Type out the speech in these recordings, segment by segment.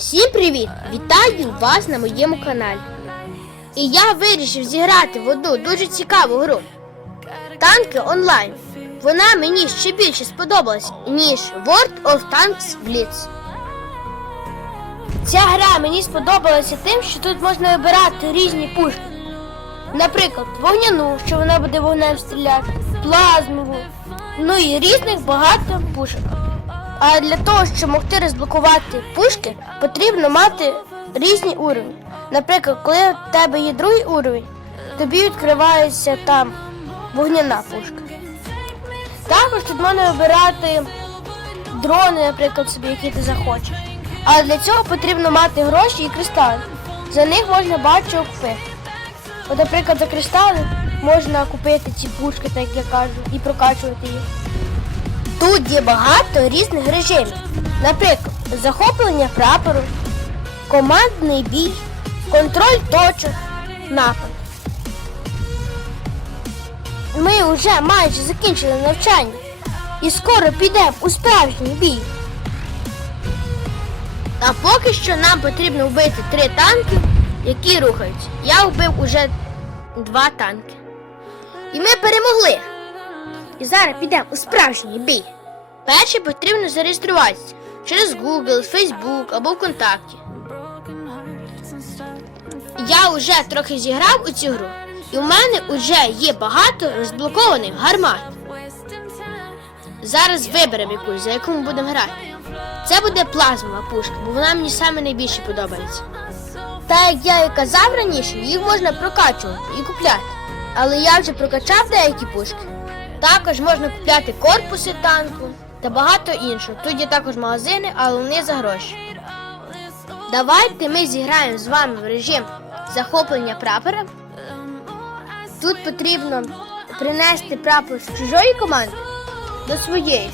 Всім привіт! Вітаю вас на моєму каналі. І я вирішив зіграти в одну дуже цікаву гру. Танки онлайн. Вона мені ще більше сподобалась, ніж World of Tanks Blitz. Ця гра мені сподобалася тим, що тут можна вибирати різні пушки. Наприклад, вогняну, що вона буде вогнем стріляти, плазмову, ну і різних багато пушок. А для того, щоб могти розблокувати пушки, потрібно мати різні уровні. Наприклад, коли в тебе є другий уровень, тобі відкривається там вогняна пушка. Також тут можна вибирати дрони, наприклад, собі, які ти захочеш. Але для цього потрібно мати гроші і кристали. За них можна чого купити. От, наприклад, за кристали можна купити ці пушки, так як я кажу, і прокачувати їх. Тут є багато різних режимів. Наприклад, захоплення прапору, командний бій, контроль точок, напад. Ми вже майже закінчили навчання і скоро підемо у справжній бій. А поки що нам потрібно вбити три танки, які рухаються. Я вбив уже два танки. І ми перемогли. І зараз підемо у справжній бій. Перше потрібно зареєструватися через Google, Facebook або ВКонтакті. Я вже трохи зіграв у цю гру, і у мене вже є багато розблокованих гармат. Зараз виберемо якусь, за яку ми будемо грати. Це буде плазмова пушка, бо вона мені саме найбільше подобається. Та як я і казав раніше, їх можна прокачувати і купляти. Але я вже прокачав деякі пушки. Також можна купляти корпуси танку та багато іншого. Тут є також магазини, але вони за гроші. Давайте ми зіграємо з вами в режим захоплення прапора. Тут потрібно принести прапор з чужої команди до своєї.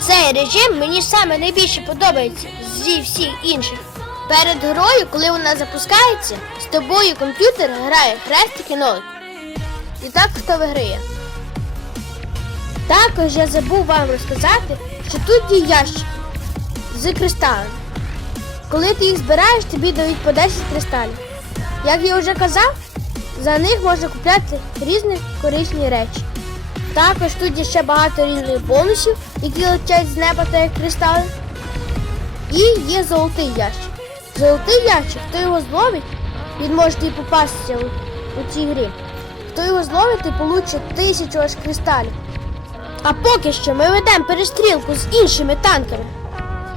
Цей режим мені саме найбільше подобається зі всіх інших. Перед грою, коли вона запускається, з тобою комп'ютер грає хрестики нолик. І так хто виграє. Також я забув вам розказати, що тут є ящик з кристалами. Коли ти їх збираєш, тобі дають по 10 кристалів. Як я вже казав, за них можна купляти різні корисні речі. Також тут є ще багато різних бонусів, які летять з неба та як кристали. І є золотий ящик. Золотий ящик, хто його зловить, він може і попастися у, у цій грі. Хто його зловить, і получить тисячу аж кристалів. А поки що ми ведемо перестрілку з іншими танками.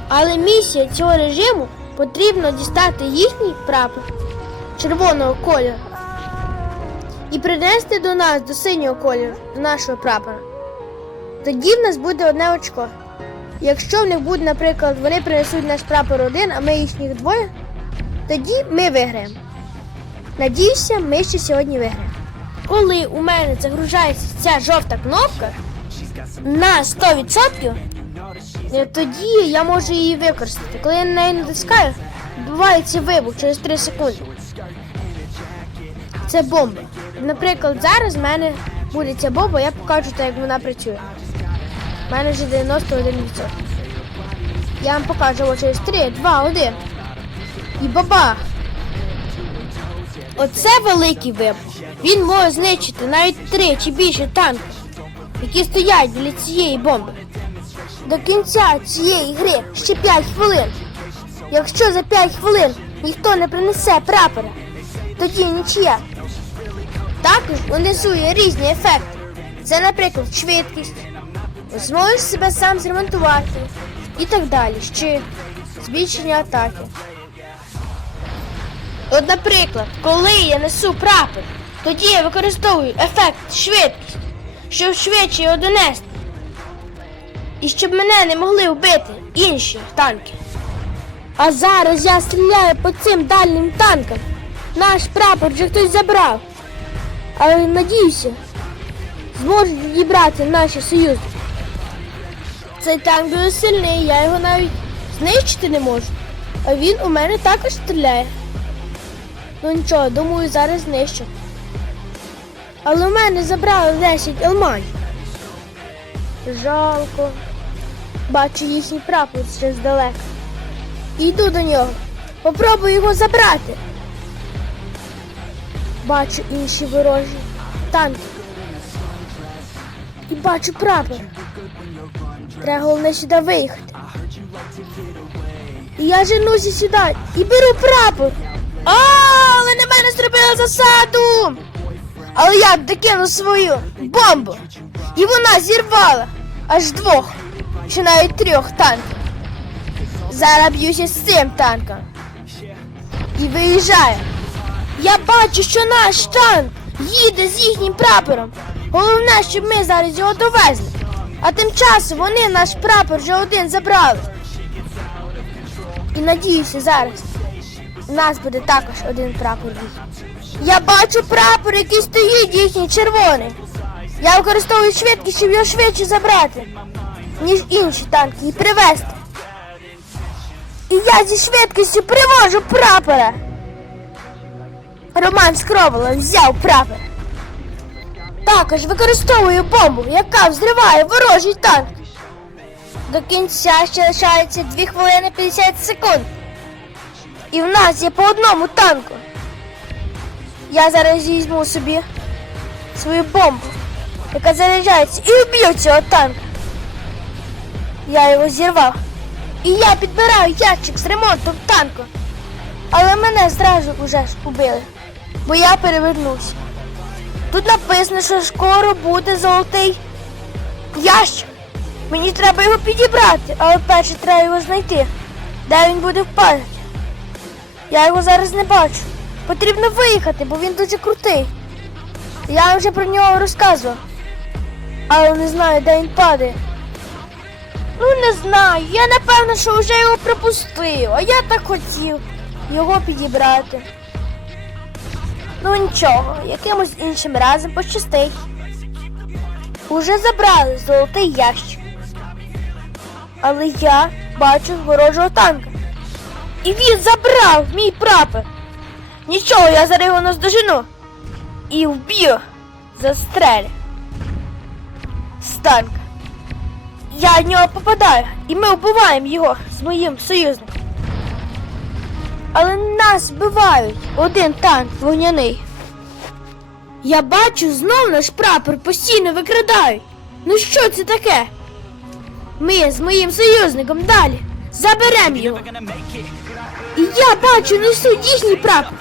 Але місія цього режиму потрібно дістати їхній прапор червоного кольору і принести до нас до синього кольору до нашого прапора. Тоді в нас буде одне очко. Якщо в них буде, наприклад, вони принесуть наш прапор один, а ми їхніх двоє, тоді ми виграємо. Надіюся, ми ще сьогодні виграємо. Коли у мене загружається ця жовта кнопка на 100%, е, тоді я можу її використати. Коли я на неї натискаю, відбувається вибух через 3 секунди. Це бомба. Наприклад, зараз в мене буде ця бомба, я покажу так, як вона працює. У мене вже 91%. Я вам покажу ось через 3, 2, 1. І бабах! Оце великий вибух. Він може знищити навіть три чи більше танків, які стоять біля цієї бомби. До кінця цієї гри ще 5 хвилин. Якщо за 5 хвилин ніхто не принесе прапора, тоді нічия. Також унизу різні ефекти. Це, наприклад, швидкість, зможеш себе сам зремонтувати і так далі. Ще збільшення атаки. От, наприклад, коли я несу прапор, тоді я використовую ефект швидкість, щоб швидше його донести. І щоб мене не могли вбити інші танки. А зараз я стріляю по цим дальнім танкам. Наш прапор вже хтось забрав. Але надіюся, зможуть відібрати наші союзники. Цей танк дуже сильний, я його навіть знищити не можу. А він у мене також стріляє. Ну нічого, думаю, зараз знищу. Але у мене забрали 10 алмазів. Жалко. Бачу їхній прапор ще здалека. Йду до нього. Попробую його забрати. Бачу інші ворожі танки. І бачу прапор. Треба головне сюди виїхати. І я женуся сюди і беру прапор. А, але на мене зробили засаду. Але я докинув свою бомбу. І вона зірвала аж двох, чи навіть трьох танків. Зараз б'юся з цим танком. І виїжджаю. Я бачу, що наш танк їде з їхнім прапором. Головне, щоб ми зараз його довезли. А тим часом вони наш прапор вже один забрали. І надіюся зараз. У нас буде також один прапор. Я бачу прапор, який стоїть їхній червоний. Я використовую швидкість, щоб його швидше забрати, ніж інші танки і привезти. І я зі швидкістю привожу прапора. Роман Скровола взяв прапор. Також використовую бомбу, яка взриває ворожий танк. До кінця ще лишається 2 хвилини 50 секунд. І в нас є по одному танку. Я зараз візьму собі свою бомбу, яка заряджається, і вб'ю цього танка. Я його зірвав. І я підбираю ящик з ремонтом танку. Але мене зразу вже ж убили, бо я перевернувся. Тут написано, що скоро буде золотий ящик. Мені треба його підібрати, але перше треба його знайти. Де він буде впадати? Я його зараз не бачу. Потрібно виїхати, бо він дуже крутий. Я вже про нього розказував. Але не знаю, де він падає. Ну не знаю. Я напевно, що вже його пропустив, а я так хотів його підібрати. Ну нічого, якимось іншим разом пощастить. Уже забрали золотий ящик. Але я бачу ворожого танка. І він забрав мій прапор. Нічого, я зараз його наздожену. І вб'ю. Застрелю. З танка. Я в нього попадаю, і ми вбиваємо його з моїм союзником. Але нас вбивають один танк вогняний. Я бачу, знов наш прапор постійно викрадають. Ну що це таке? Ми з моїм союзником далі заберемо його. І я бачу, несуть їхній прапор.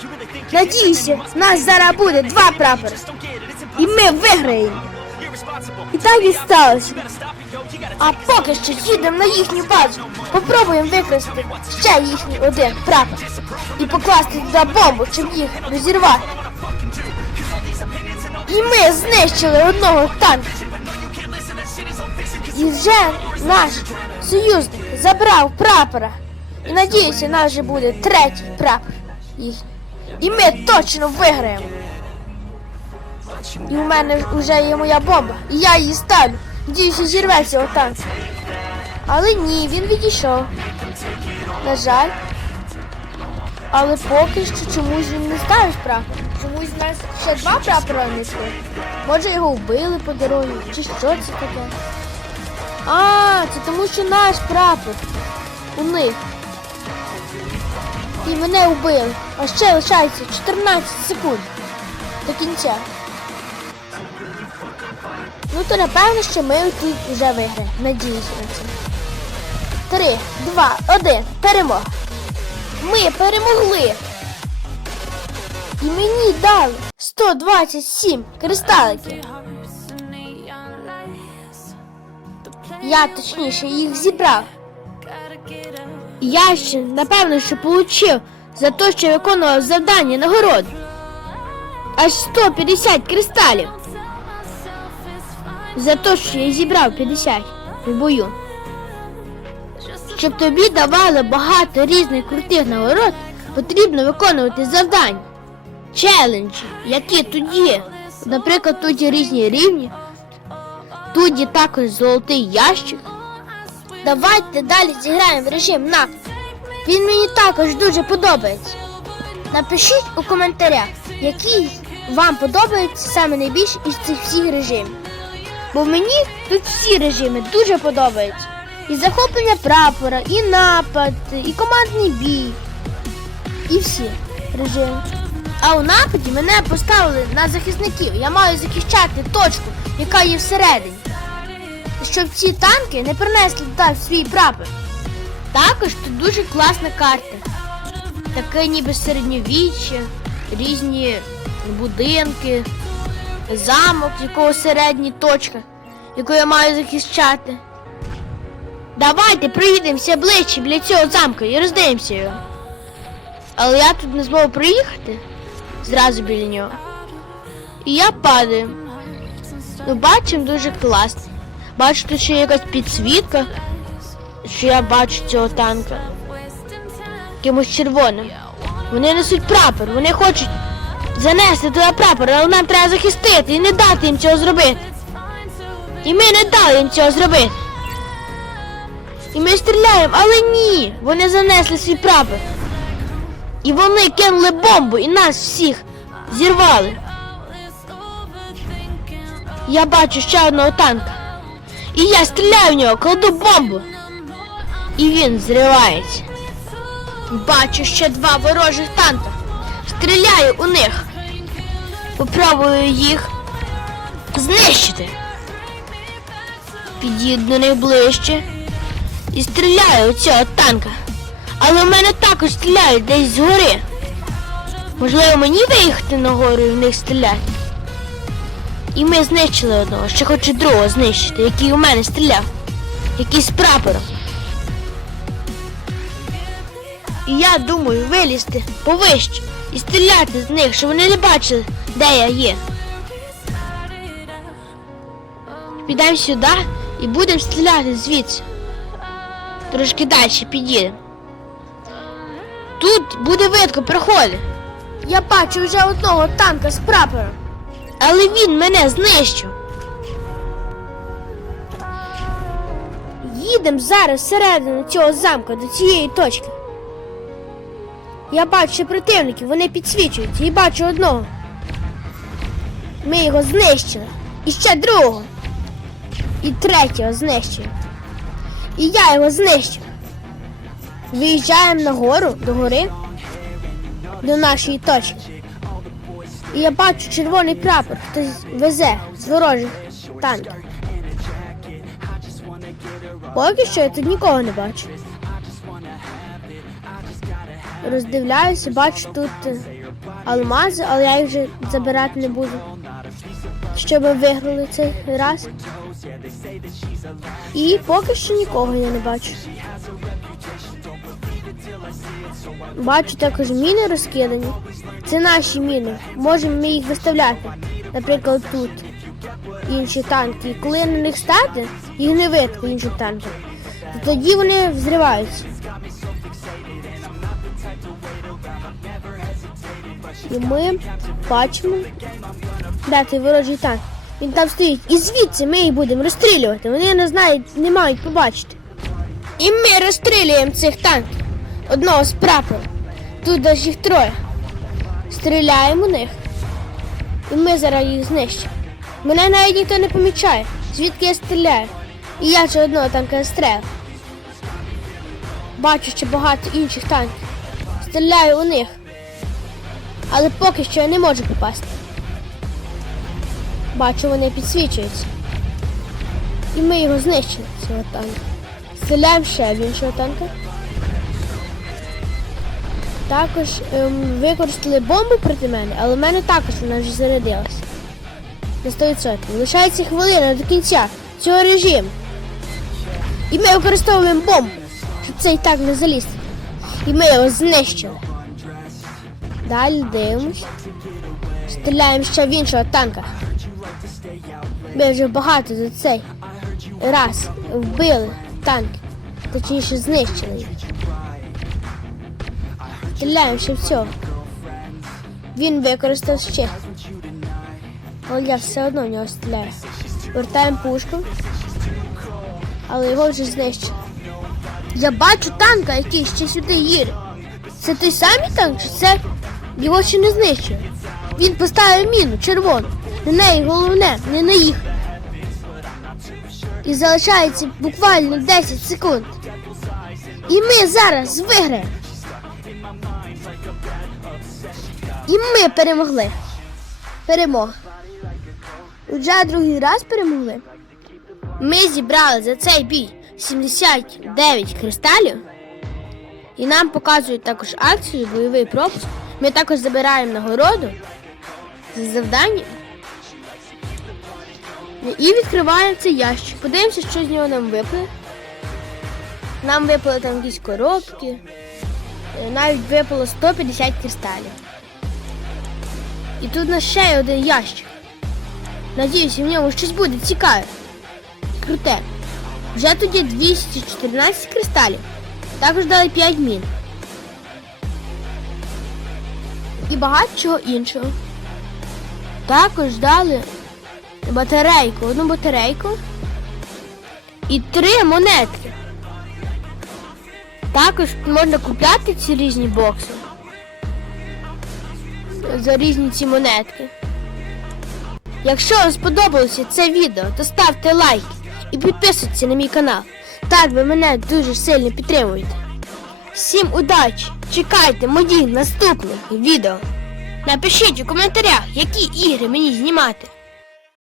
Надіюся, нас зараз буде два прапори. І ми виграємо. І так і сталося. А поки що їдемо на їхню базу. Попробуємо використати ще їхній один прапор. І покласти туди бомбу, щоб їх розірвати. І ми знищили одного танка. І вже наш союзник забрав прапора. І надіюся, наш же буде третій прапор їхній. І ми точно виграємо. І у мене вже є моя бомба. І я її ставлю. Надіюся, зірветься його. Але ні, він відійшов. На жаль. Але поки що чомусь він не ставив прапор. Чомусь в нас ще два прапора не. Може його вбили по дорозі, чи що це таке? А, це тому що наш прапор. У них. І мене вбили. А ще лишається 14 секунд до кінця. Ну то напевно, що ми тут вже виграємо. Надіюся на це. Три, два, один. Перемога. Ми перемогли. І мені дали 127 кристаликів. Я точніше їх зібрав. Я ще напевно що получив за те, що виконував завдання нагороду. Аж 150 кристалів. За те, що я зібрав 50 в бою. Щоб тобі давали багато різних крутих нагород, потрібно виконувати завдання, челенджі, які тут є. Наприклад, тут є різні рівні, тут є також золотий ящик. Давайте далі зіграємо в режим на. Він мені також дуже подобається. Напишіть у коментарях, який вам подобається саме найбільше із цих всіх режимів. Бо мені тут всі режими дуже подобаються. І захоплення прапора, і напад, і командний бій. І всі режими. А у нападі мене поставили на захисників. Я маю захищати точку, яка є всередині. Щоб ці танки не принесли туди свій прапор. Також тут дуже класна карта. Таке ніби середньовіччя, різні будинки, замок, якого середня точка, яку я маю захищати. Давайте приїдемося ближче біля цього замку і роздивимося його. Але я тут не зможу проїхати зразу біля нього. І я падаю. Ну, бачимо дуже класно. Бачу, тут ще якась підсвітка, що я бачу цього танка. Якимось червоним. Вони несуть прапор, вони хочуть занести туди прапор, але нам треба захистити і не дати їм цього зробити. І ми не дали їм цього зробити. І ми стріляємо, але ні, вони занесли свій прапор. І вони кинули бомбу і нас всіх зірвали. Я бачу ще одного танка. І я стріляю в нього, кладу бомбу. І він зривається. Бачу ще два ворожих танка. Стріляю у них. Попробую їх знищити. Під'їду до них ближче і стріляю у цього танка. Але в мене також стріляють десь згори. Можливо, мені виїхати нагору і в них стріляти. І ми знищили одного, ще хочу другого знищити, який у мене стріляв. Який з прапором. І я думаю вилізти повище і стріляти з них, щоб вони не бачили, де я є. Підемо сюди і будемо стріляти звідси. Трошки далі підійдемо. Тут буде видко проходить. Я бачу вже одного танка з прапором. Але він мене знищив. Їдемо зараз всередину цього замка до цієї точки. Я бачу противників, вони підсвічуються і бачу одного. Ми його знищили. І ще другого. І третього знищили. І я його знищив. Виїжджаємо на гору, до гори, до нашої точки. І я бачу червоний прапор, хтось везе з ворожих танків. Поки що я тут нікого не бачу. Роздивляюся, бачу тут е, алмази, але я їх вже забирати не буду. Щоб виграли цей раз. І поки що нікого я не бачу. Бачу також міни розкидані. Це наші міни. Можемо ми їх виставляти. Наприклад, тут інші танки. І коли на них стати, їх не видко інших танків. То тоді вони взриваються. І ми бачимо, де той ворожий танк. Він там стоїть. І звідси ми їх будемо розстрілювати. Вони не знають, не мають побачити. І ми розстрілюємо цих танків. Одного з прапором. Тут аж їх троє. Стріляємо у них. І ми зараз їх знищимо. Мене навіть ніхто не помічає, звідки я стріляю. І я ще одного танка стрелю. Бачу ще багато інших танків. Стріляю у них. Але поки що я не можу попасти. Бачу, вони підсвічуються. І ми його знищили, цього танка. Стріляємо ще в іншого танка. Також ем, використали бомбу проти мене, але в мене також вона вже зарядилася. На 100%. Лишається хвилина до кінця цього режиму. І ми використовуємо бомбу, щоб цей так не заліз. І ми його знищили. Далі дивимось. Стріляємо ще в іншого танка. Ми вже багато за цей раз вбили танк. Точніше знищили їх. Стріляємо ще в цього. Він використав ще. Але я все одно в нього стріляю. Вертаємо пушку. Але його вже знищили. Я бачу танка, який ще сюди їде. Це той самий танк, чи це його ще не знищили? Він поставив міну червону. На неї головне, не на їх. І залишається буквально 10 секунд. І ми зараз виграємо. І ми перемогли. Перемога. Вже другий раз перемогли. Ми зібрали за цей бій 79 кристалів. І нам показують також акцію, бойовий пропуск. Ми також забираємо нагороду за завдання. І відкриваємо цей ящик. Подивимося, що з нього нам випало. Нам випали там якісь коробки. Е, Навіть випало 150 кристалів. І тут у нас ще є один ящик. Надіюся, в ньому щось буде цікаве. Круте. Вже тут є 214 кристалів. Також дали 5 мін. І багато чого іншого. Також дали батарейку, одну батарейку і три монетки. Також можна купляти ці різні бокси за різні ці монетки. Якщо вам сподобалося це відео, то ставте лайк і підписуйтесь на мій канал. Так ви мене дуже сильно підтримуєте. Всім удачі! Чекайте мої наступних відео. Напишіть у коментарях, які ігри мені знімати.